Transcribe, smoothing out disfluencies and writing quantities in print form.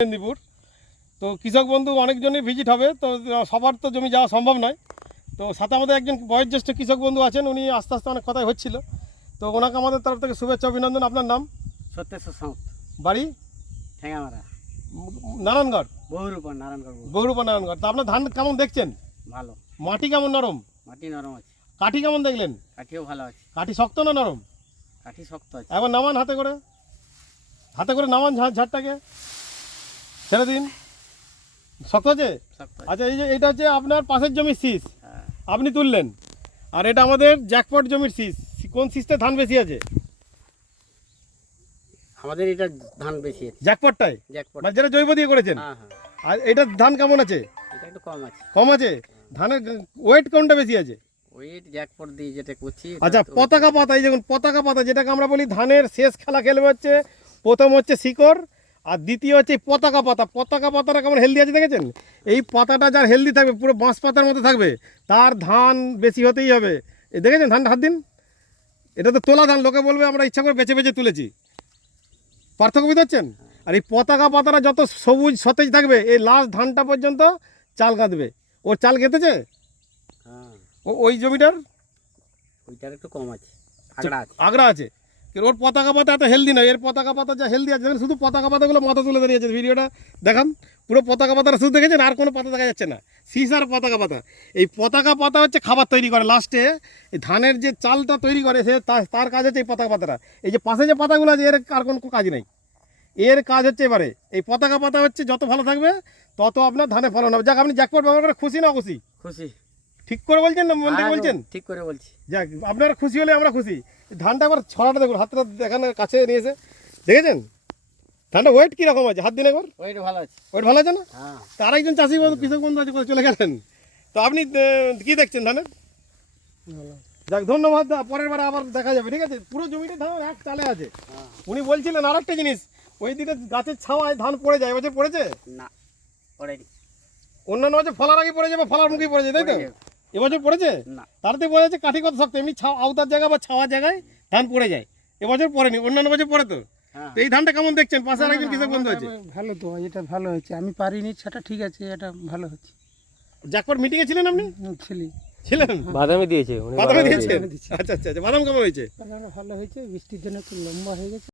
মেদিনীপুর। তো কৃষক বন্ধু অনেকজনই ভিজিট হবে, তো সবার তো জমি যাওয়া সম্ভব নয়। তো সাথে আমাদের একজন বয়োজ্যেষ্ঠ কৃষক বন্ধু আছেন, উনি আস্তে আস্তে অনেক কথাই হচ্ছিল। তো ওনাকে আমাদের তরফ থেকে শুভেচ্ছা অভিনন্দন। আপনার নাম? সত্যেশ্বর সাউথ, বাড়ি? ঠেঙ্গামারা, নারায়ণগড়। বহুরূপা নারায়ণগড়। বহুরূপা নারায়ণগড়। তো আপনার ধান কেমন দেখছেন? ভালো, মাটি কেমন নরম? মাটি নরম আছে। কাঠি কেমন দেখলেন? কাঠিও ভালো আছে। কাঠি শক্ত না নরম? কাঠি শক্ত আছে। একবার নামান হাতে করে, নামান ঝাড়টাকে ছেড়ে দিন। শক্ত আছে? শক্ত আছে। আচ্ছা, এই যে এটা হচ্ছে আপনার পাশের জমির শীষ, হ্যাঁ। আপনি তুললেন। আর এটা আমাদের জ্যাকপট জমির শীষ। কোন শীষতে ধান বেশি আছে? আমাদের এটা ধান বেশি আছে। জ্যাকপটটাই, জ্যাকপট। মানে যেটা জৈব দিয়ে করেছেন। হ্যাঁ হ্যাঁ, আর এটার ধান কেমন আছে? এটা একটু কম আছে। কম আছে? ধানের ওয়েট কোনটা বেশি আছে? ওয়েট জ্যাকপট দিয়ে যেটা করছি। আচ্ছা, পতাকা পাতা, এই দেখুন পতাকা পাতা, যেটাকে আমরা বলি ধানের শেষ খেলা খেলবে হচ্ছে, প্রথম হচ্ছে শিকড়, আর দ্বিতীয় হচ্ছে এই পতাকা পাতা। পতাকা পাতাটা কেমন হেলদি আছে দেখেছেন? এই পাতাটা যার হেলদি থাকবে, পুরো বাঁশ পাতার মতো থাকবে, তার ধান বেশি হতেই হবে। এই দেখেছেন ধানটা, হাত দিন। এটা তো তোলা ধান, লোকে বলবে আমরা ইচ্ছা করে বেছে বেছে তুলেছি। পার্থক্য বুঝতে পারছেন? আর এই পতাকা পাতাটা যত সবুজ সতেজ থাকবে, এই লাস্ট ধানটা পর্যন্ত চাল কাঁদবে। ওর চাল গেঁথেছে? হ্যাঁ, ওই জমিটার ওইটার একটু কম আছে, আগড়া আছে। আগড়া আছে। কিন্তু ওর পতাকা পাতা এত হেলদি নয়। এর পতাকা পাতা যা হেলদি আছে, শুধু পতাকা পাতাগুলো মাথা তুলে দাঁড়িয়েছে। ভিডিওটা দেখান, পুরো পতাকা পাতাটা শুধু দেখেছেন, আর কোনো পাতা দেখা যাচ্ছে না। শীষ আর পতাকা পাতা। এই পতাকা পাতা হচ্ছে খাবার তৈরি করে লাস্টে, এই ধানের যে চালটা তৈরি করে, সে তার কাজ হচ্ছে এই পতাকা পাতাটা। এই যে পাশে যে পাতাগুলো আছে, এর আর কোনো কাজ নেই। এর কাজ হচ্ছে এবারে এই পতাকা পাতা হচ্ছে, যত ভালো থাকবে তত আপনার ধানে ফলন হবে। যাক, আপনি জ্যাকপট ব্যবহার করে খুশি না খুশি? খুশি। ঠিক করে বলছেন না মন থেকে বলছেন? ঠিক করে বলছি। যাক, আপনারা খুশি হলে আমরা খুশি। ধানটা আবার ছড়াটা দেখুন, হাতটা দেখানো কাছে নিয়েছে, দেখেছেন ধানটা ওয়েট কীরকম আছে? হাত দিন একবার। ওয়েট ভালো আছে। ওয়েট ভালো আছে না? হ্যাঁ। তার একজন চাষি বন্ধু, কৃষক বন্ধু আছে, চলে গেলেন। তো আপনি কি দেখছেন ধানের? যাক, ধন্যবাদ। পরের বার আবার দেখা যাবে, ঠিক আছে? পুরো জমিটা ধান এক চালে আছে। উনি বলছিলেন আর একটা জিনিস, ওই দিকে গাছের ছাওয়ায় ধান পড়ে যায়। এবছর পড়েছে না, পড়েনি। অন্যান্য বছর ফলার আগে পড়ে যাবে, ফলার মুখে পড়ে যায়, তাই তো? এবছর পড়েছে না, তারতে বোঝা যাচ্ছে কাঠি কত শক্ত। এমনি আওতার জায়গা বা ছাওয়ার জায়গায় ধান পড়ে যায়, এবছর পড়েনি, অন্যান্য বছর পড়ে। তো হ্যাঁ। এই ধানটা কেমন দেখছেন? পাশে আর একজন কৃষক বন্ধু আছে। ভালো তো, এটা ভালো হয়েছে। আমি পারিনি, সেটা ঠিক আছে, এটা ভালো হচ্ছে। জ্যাকপট মিটিংয়ে ছিলেন আপনি? ছিলেন? বাদামি দিয়েছে, বাদামে দিয়েছেন? আচ্ছা আচ্ছা আচ্ছা, বাদাম কেমন হয়েছে? ভালো হয়েছে, বৃষ্টির জন্য একটু লম্বা হয়ে গেছে।